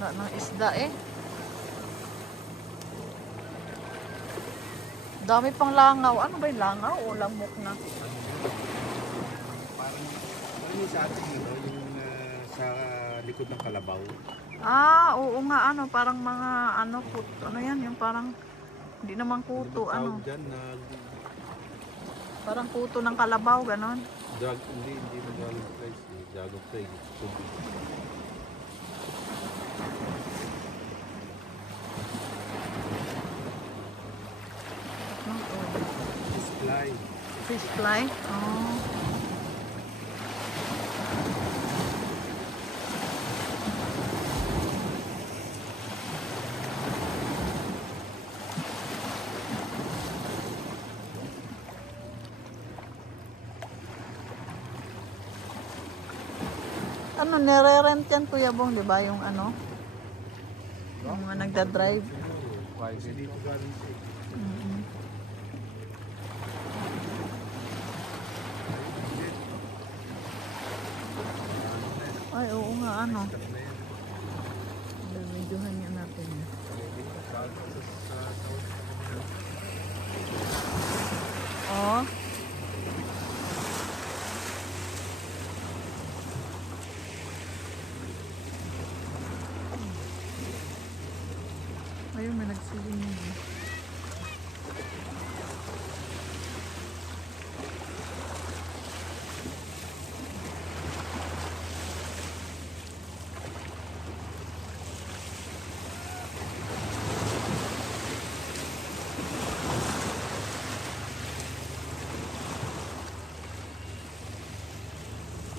Wala ng isda eh. Dami pang langaw. Ano ba yung langaw o lamok na? Parang sa atin, yung sa likod ng kalabaw. Ah, oo nga, ano, parang mga, ano, ano yan, yung parang, hindi naman kuto, ano. Dyan, Parang kuto ng kalabaw, ganon. hindi na dragonflies, dragonfly, tubig. Fish fly. Fish fly? Oh. Ano, nire-rent yan, Kuya Bong, di ba? Yung ano? Yung mga nagda-drive. Kasi dito galing siya. Ay, oo nga, ano. Medyohan niya natin. Oh. Ayun, may nagsiling.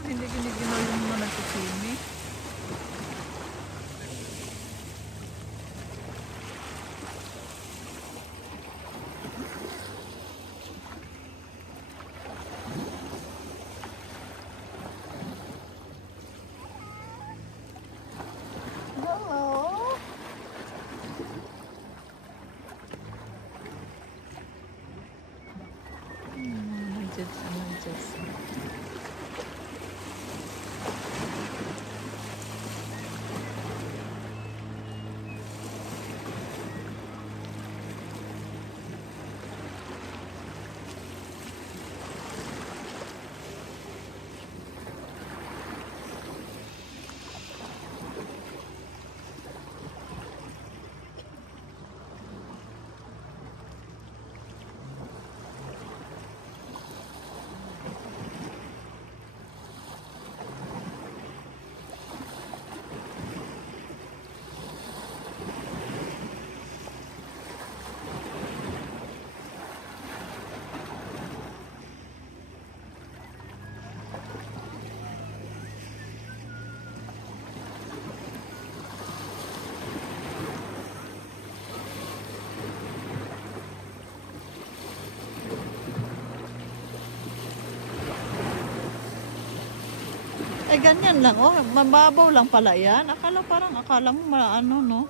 Hindi giniginaw yung mga nagsusimi. Eh, ganyan lang. Oh, mababaw lang pala yan. Akala mo ano, no?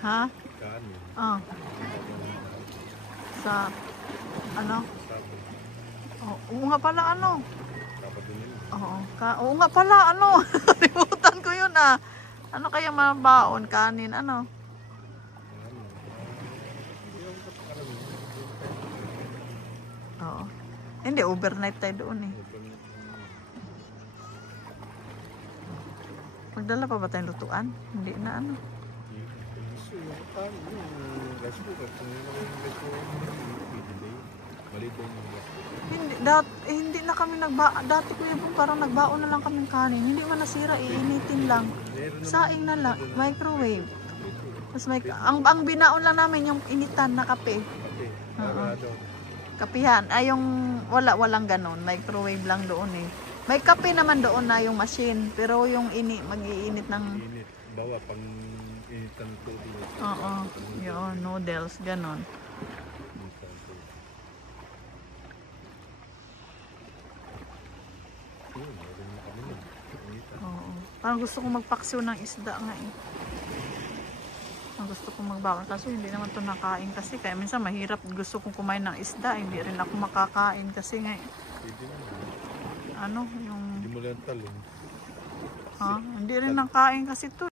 Ha? Oh. Sa ano? Oo nga pala, ano? Oo nga pala, ano? Limutan ko yun, ah. Ano kaya mabaon? Kanin, ano? Oo. Hindi, overnight tayo doon eh. Magdala pa ba tayong lutuan? Hindi na, ano? Kasi paano yung gas cooker, kung yung gas cooker, maliit din yung gas cooker. Hindi na kami dati Kuya Bong, parang nagbaon na lang kaming kanin. Hindi man nasira, iinitin lang. Saing na lang, microwave. Tapos ang binaon lang namin yung initan na kape. Kape, Oo. para doon. Kapihan. Ay yung walang ganon. Microwave lang doon eh. May kape naman doon na yung machine. Pero yung mag-iinit ng... Init, bawa pang initan tubig. Oo. Yun, noodles, ganon. Oo. Parang gusto kong magpaksiw ng isda nga eh. Ang gusto kong magbakal kasi hindi naman to nakain kasi kaya minsan mahirap gusto kong kumain ng isda, hindi rin ako makakain kasi nga ano yung Hindi mo lang talong. hindi rin nakain kasi to.